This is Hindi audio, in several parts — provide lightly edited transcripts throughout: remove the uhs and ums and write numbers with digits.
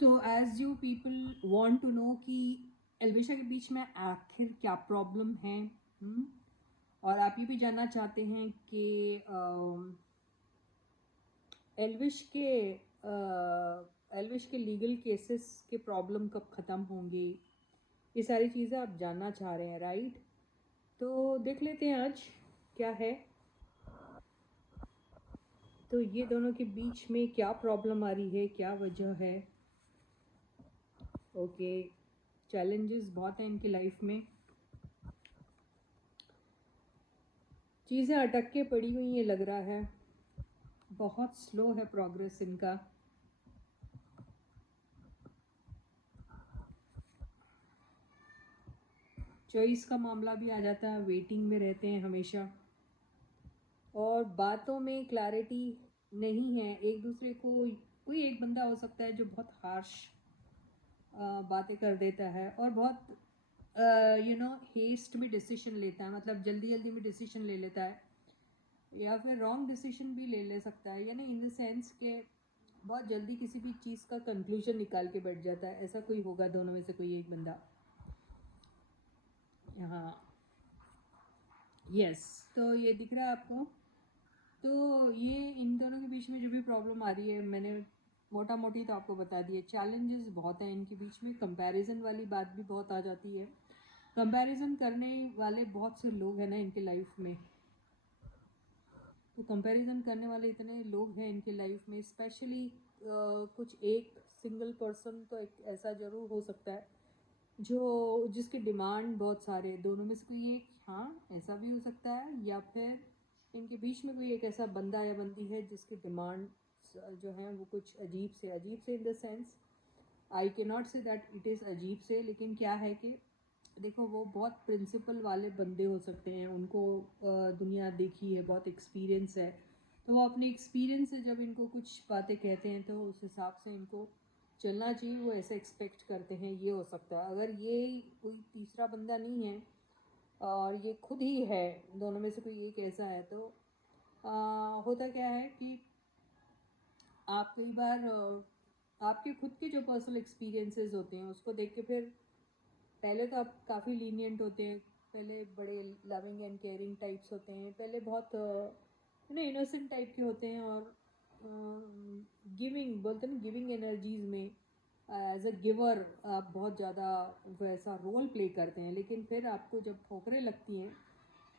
तो as you people want to know कि एल्विशा के बीच में आखिर क्या प्रॉब्लम है, और आप ये भी जानना चाहते हैं कि एल्विश के लीगल केसेस के प्रॉब्लम कब ख़त्म होंगे, ये सारी चीज़ें आप जानना चाह रहे हैं, राइट? तो देख लेते हैं आज क्या है। तो ये दोनों के बीच में क्या प्रॉब्लम आ रही है, क्या वजह है। ओके, चैलेंजेस बहुत हैं इनकी लाइफ में, चीज़ें अटक के पड़ी हुई ये लग रहा है, बहुत स्लो है प्रोग्रेस इनका। चॉइस का मामला भी आ जाता है, वेटिंग में रहते हैं हमेशा, और बातों में क्लैरिटी नहीं है। एक दूसरे को, कोई एक बंदा हो सकता है जो बहुत हार्श बातें कर देता है और बहुत हेस्ट में डिसीजन लेता है, मतलब जल्दी जल्दी में डिसीजन ले लेता है, या फिर रॉन्ग डिसीजन भी ले सकता है, यानी इन द सेंस के बहुत जल्दी किसी भी चीज़ का कंक्लूजन निकाल के बैठ जाता है। ऐसा कोई होगा दोनों में से कोई एक बंदा। हाँ, यस, तो ये दिख रहा है आपको। तो ये इन दोनों के बीच में जो भी प्रॉब्लम आ रही है, मैंने मोटा मोटी तो आपको बता दी है। चैलेंजेस बहुत हैं इनके बीच में, कंपैरिजन वाली बात भी बहुत आ जाती है। कंपैरिजन करने वाले बहुत से लोग हैं ना इनके लाइफ में, तो कंपैरिजन करने वाले इतने लोग हैं इनके लाइफ में, स्पेशली कुछ एक सिंगल पर्सन तो एक ऐसा ज़रूर हो सकता है जो जिसकी डिमांड बहुत सारे, दोनों में से कोई एक, हाँ ऐसा भी हो सकता है, या फिर इनके बीच में कोई एक ऐसा बंदा या बंदी है जिसकी डिमांड जो है वो कुछ अजीब से इन द सेंस, आई के not say that it is अजीब से, लेकिन क्या है कि देखो वो बहुत प्रिंसिपल वाले बंदे हो सकते हैं, उनको दुनिया देखी है, बहुत एक्सपीरियंस है, तो वो अपने एक्सपीरियंस से जब इनको कुछ बातें कहते हैं तो उस हिसाब से इनको चलना चाहिए, वो ऐसे एक्सपेक्ट करते हैं। ये हो सकता है अगर ये कोई तीसरा बंदा नहीं है और ये खुद ही है, दोनों में से कोई एक ऐसा है, तो होता क्या है कि आप कई बार आपके खुद के जो पर्सनल एक्सपीरियंसेस होते हैं उसको देख के फिर पहले तो आप काफ़ी लीनियंट होते हैं, पहले बड़े लविंग एंड केयरिंग टाइप्स होते हैं, पहले बहुत इनोसेंट टाइप के होते हैं, और गिविंग बोलते हैं ना, गिविंग एनर्जीज में एज अ गिवर आप बहुत ज़्यादा वैसा रोल प्ले करते हैं। लेकिन फिर आपको जब ठोकरें लगती हैं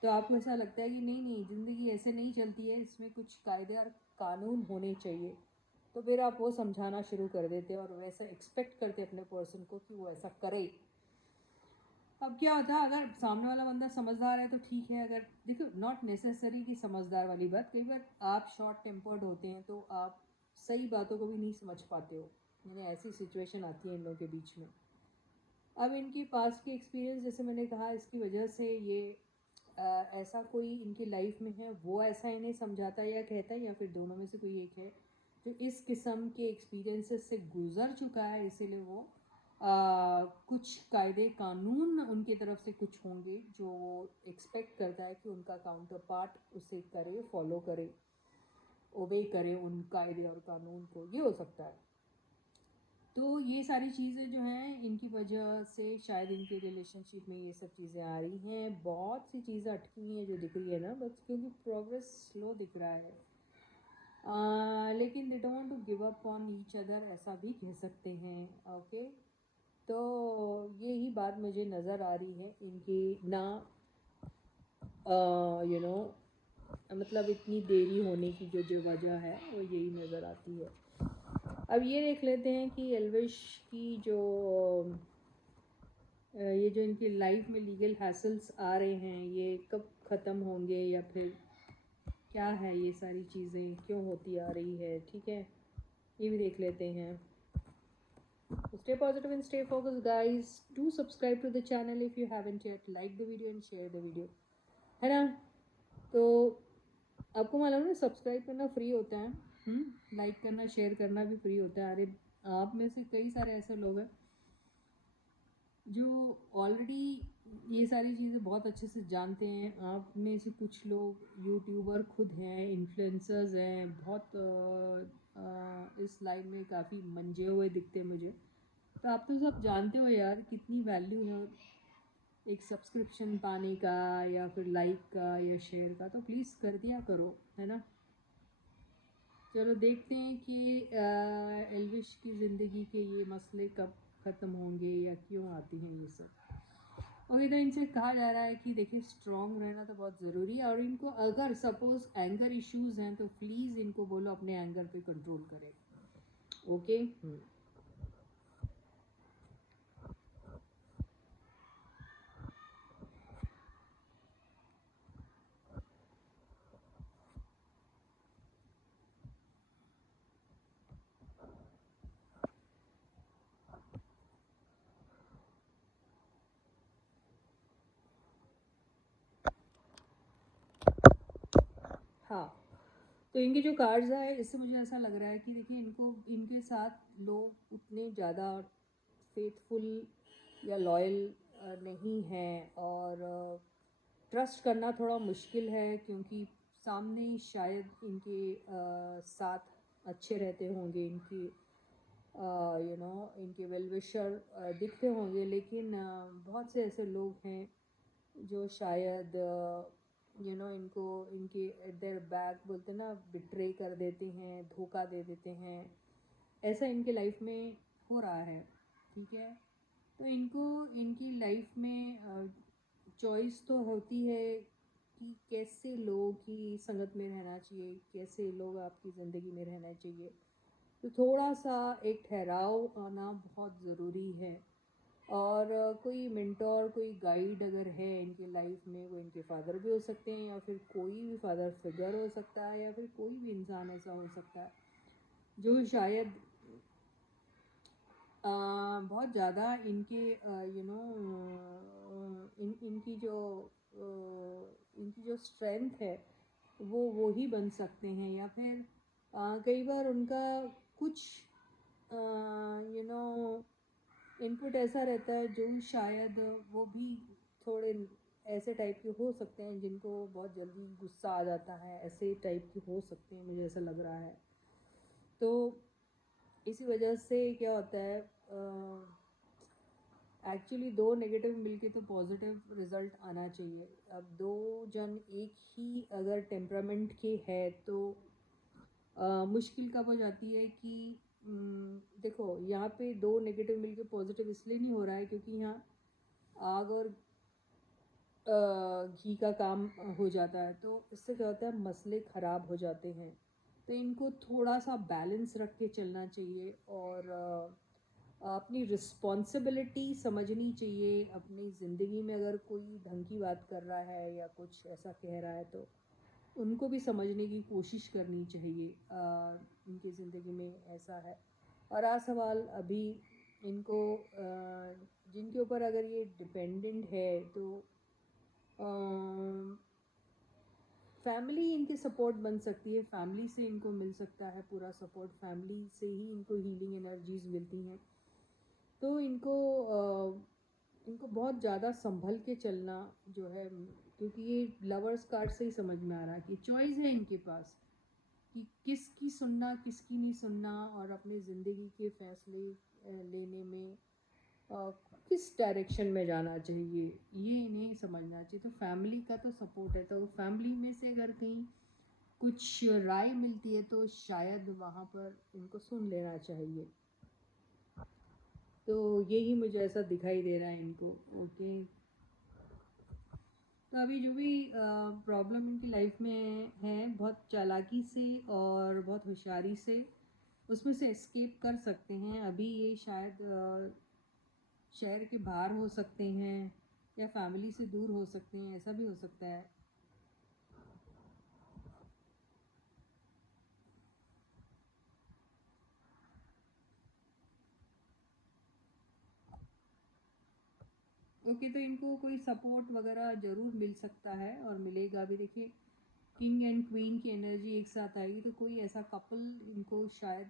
तो आपको ऐसा लगता है कि नहीं नहीं, ज़िंदगी ऐसे नहीं चलती है, इसमें कुछ कायदे और कानून होने चाहिए, तो फिर आप वो समझाना शुरू कर देते हैं और वैसा एक्सपेक्ट करते हैं अपने पर्सन को कि वो ऐसा करे। अब क्या होता है, अगर सामने वाला बंदा समझदार है तो ठीक है, अगर देखो नॉट नेसेसरी कि समझदार वाली बात, कई बार आप शॉर्ट टेम्पर्ड होते हैं तो आप सही बातों को भी नहीं समझ पाते हो, यानी ऐसी सिचुएशन आती है इन लोगों के बीच में। अब इनकी पास्ट की एक्सपीरियंस जैसे मैंने कहा, इसकी वजह से ये ऐसा कोई इनकी लाइफ में है, वो ऐसा इन्हें समझाता है या कहता है, या फिर दोनों में से कोई एक है जो इस किस्म के एक्सपीरियंसेस से गुजर चुका है, इसीलिए वो कुछ कायदे कानून उनकी तरफ से कुछ होंगे जो एक्सपेक्ट करता है कि उनका काउंटर पार्ट उसे करे, फॉलो करे, ओबे करे उन कायदे और कानून को, ये हो सकता है। तो ये सारी चीज़ें जो हैं इनकी वजह से शायद इनके रिलेशनशिप में ये सब चीज़ें आ रही हैं, बहुत सी चीज़ें अटकी हुई हैं जो दिख रही है ना, बस क्योंकि प्रोग्रेस स्लो दिख रहा है। लेकिन they don't want to give up on each other, ऐसा भी कह सकते हैं। ओके, तो यही बात मुझे नज़र आ रही है इनकी ना, यू नो मतलब इतनी देरी होने की जो वजह है वो यही नज़र आती है। अब ये देख लेते हैं कि एल्विश की जो ये जो इनकी लाइफ में लीगल हैसल्स आ रहे हैं ये कब ख़त्म होंगे, या फिर क्या है, ये सारी चीज़ें क्यों होती आ रही है, ठीक है, ये भी देख लेते हैं। Stay positive and stay focused, guys. Do subscribe to the channel if you haven't yet. Like the video and share the video, है ना? तो आपको मालूम है सब्सक्राइब करना फ्री होता है, लाइक करना शेयर करना भी फ्री होता है। अरे आप में से कई सारे ऐसे लोग हैं जो ऑलरेडी ये सारी चीज़ें बहुत अच्छे से जानते हैं। आप में से कुछ लोग यूट्यूबर खुद हैं, इन्फ्लुएंसर्स हैं, बहुत इस लाइन में काफ़ी मंजे हुए दिखते हैं मुझे। तो आप तो सब जानते हो यार कितनी वैल्यू है एक सब्सक्रिप्शन पाने का या फिर लाइक का या शेयर का, तो प्लीज़ कर दिया करो, है ना। चलो देखते हैं कि एल्विश की ज़िंदगी के ये मसले कब ख़त्म होंगे या क्यों आती हैं ये सब। ओके, तो इनसे कहा जा रहा है कि देखिए स्ट्रॉन्ग रहना तो बहुत ज़रूरी है, और इनको अगर सपोज एंगर इश्यूज़ हैं तो प्लीज़ इनको बोलो अपने एंगर पे कंट्रोल करें। ओके। हाँ, तो इनके जो कार्ड्स आए इससे मुझे ऐसा लग रहा है कि देखिए इनको इनके साथ लोग उतने ज़्यादा फेथफुल या लॉयल नहीं हैं, और ट्रस्ट करना थोड़ा मुश्किल है, क्योंकि सामने शायद इनके साथ अच्छे रहते होंगे, इनकी इनके वेल विशर दिखते होंगे, लेकिन बहुत से ऐसे लोग हैं जो शायद इनको इनके एट देयर बैक बोलते हैं ना, बिट्रे कर देते हैं, धोखा दे देते हैं। ऐसा इनके लाइफ में हो रहा है, ठीक है। तो इनको इनकी लाइफ में चॉइस तो होती है कि कैसे लोगों की संगत में रहना चाहिए, कैसे लोग आपकी ज़िंदगी में रहना चाहिए। तो थोड़ा सा एक ठहराव आना बहुत ज़रूरी है। और कोई मेंटोर, कोई गाइड अगर है इनके लाइफ में, वो इनके फादर भी हो सकते हैं, या फिर कोई भी फादर फिगर हो सकता है, या फिर कोई भी इंसान ऐसा हो सकता है जो शायद बहुत ज़्यादा इनके इनकी जो इनकी जो स्ट्रेंथ है वो ही बन सकते हैं, या फिर कई बार उनका कुछ इनपुट ऐसा रहता है जो शायद वो भी थोड़े ऐसे टाइप के हो सकते हैं जिनको बहुत जल्दी गुस्सा आ जाता है, ऐसे टाइप के हो सकते हैं, मुझे ऐसा लग रहा है। तो इसी वजह से क्या होता है, एक्चुअली दो नेगेटिव मिलके तो पॉजिटिव रिजल्ट आना चाहिए। अब दो जन एक ही अगर टेम्परामेंट के है तो मुश्किल कब हो जाती है कि देखो यहाँ पे दो नेगेटिव मिलके पॉजिटिव इसलिए नहीं हो रहा है क्योंकि यहाँ आग और घी का काम हो जाता है, तो इससे क्या होता है मसले ख़राब हो जाते हैं। तो इनको थोड़ा सा बैलेंस रख के चलना चाहिए, और अपनी रिस्पॉन्सिबिलिटी समझनी चाहिए अपनी ज़िंदगी में। अगर कोई ढंग की बात कर रहा है या कुछ ऐसा कह रहा है तो उनको भी समझने की कोशिश करनी चाहिए। इनकी ज़िंदगी में ऐसा है। और सवाल अभी इनको जिनके ऊपर अगर ये डिपेंडेंट है तो फैमिली इनकी सपोर्ट बन सकती है, फैमिली से इनको मिल सकता है पूरा सपोर्ट, फैमिली से ही इनको हीलिंग एनर्जीज मिलती हैं। तो इनको बहुत ज़्यादा संभल के चलना जो है, क्योंकि ये लवर्स कार्ड से ही समझ में आ रहा है कि चॉइस है इनके पास कि किसकी सुनना किसकी नहीं सुनना, और अपनी ज़िंदगी के फैसले लेने में अ, किस डायरेक्शन में जाना चाहिए, ये इन्हें समझना चाहिए। तो फैमिली का तो सपोर्ट है, तो फैमिली में से अगर कहीं कुछ राय मिलती है तो शायद वहाँ पर इनको सुन लेना चाहिए। तो यही मुझे ऐसा दिखाई दे रहा है इनको। ओके, तो अभी जो भी प्रॉब्लम इनकी लाइफ में है, बहुत चालाकी से और बहुत होशियारी से उसमें से एस्केप कर सकते हैं। अभी ये शायद शहर के बाहर हो सकते हैं या फैमिली से दूर हो सकते हैं, ऐसा भी हो सकता है। ओके, तो इनको कोई सपोर्ट वगैरह ज़रूर मिल सकता है और मिलेगा भी। देखिए किंग एंड क्वीन की एनर्जी एक साथ आएगी तो कोई ऐसा कपल इनको शायद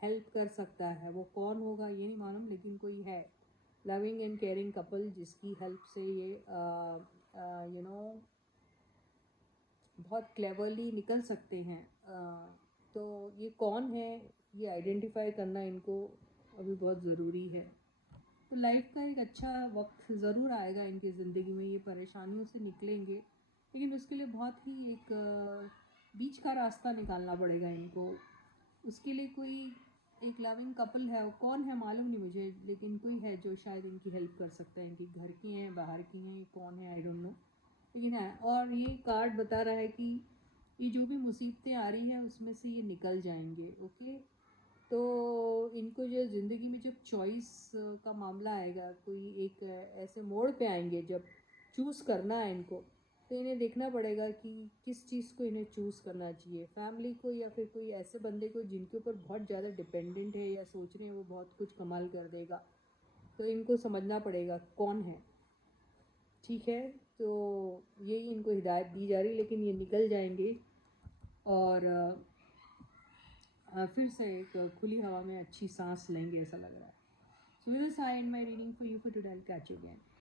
हेल्प कर सकता है। वो कौन होगा ये नहीं मालूम, लेकिन कोई है। लविंग एंड केयरिंग कपल जिसकी हेल्प से ये बहुत क्लेवरली निकल सकते हैं। तो ये कौन है ये आइडेंटिफाई करना इनको अभी बहुत ज़रूरी है। तो लाइफ का एक अच्छा वक्त ज़रूर आएगा इनकी ज़िंदगी में, ये परेशानियों से निकलेंगे, लेकिन उसके लिए बहुत ही एक बीच का रास्ता निकालना पड़ेगा इनको। उसके लिए कोई एक लविंग कपल है, वो कौन है मालूम नहीं मुझे, लेकिन कोई है जो शायद इनकी हेल्प कर सकता है। इनकी घर की हैं, बाहर की हैं, ये कौन है आई डोंट नो, लेकिन है। और ये कार्ड बता रहा है कि ये जो भी मुसीबतें आ रही है उसमें से ये निकल जाएंगे। ओके, तो इनको जो ज़िंदगी में जब चॉइस का मामला आएगा, कोई एक ऐसे मोड़ पे आएंगे जब चूज़ करना है इनको, तो इन्हें देखना पड़ेगा कि किस चीज़ को इन्हें चूज़ करना चाहिए, फैमिली को या फिर कोई ऐसे बंदे को जिनके ऊपर बहुत ज़्यादा डिपेंडेंट है या सोच रहे हैं वो बहुत कुछ कमाल कर देगा। तो इनको समझना पड़ेगा कौन है। ठीक है, तो यही इनको हिदायत दी जा रही, लेकिन ये निकल जाएंगे और फिर से एक खुली हवा में अच्छी सांस लेंगे ऐसा लग रहा है। So with this I end my reading for you for today. I'll catch you again.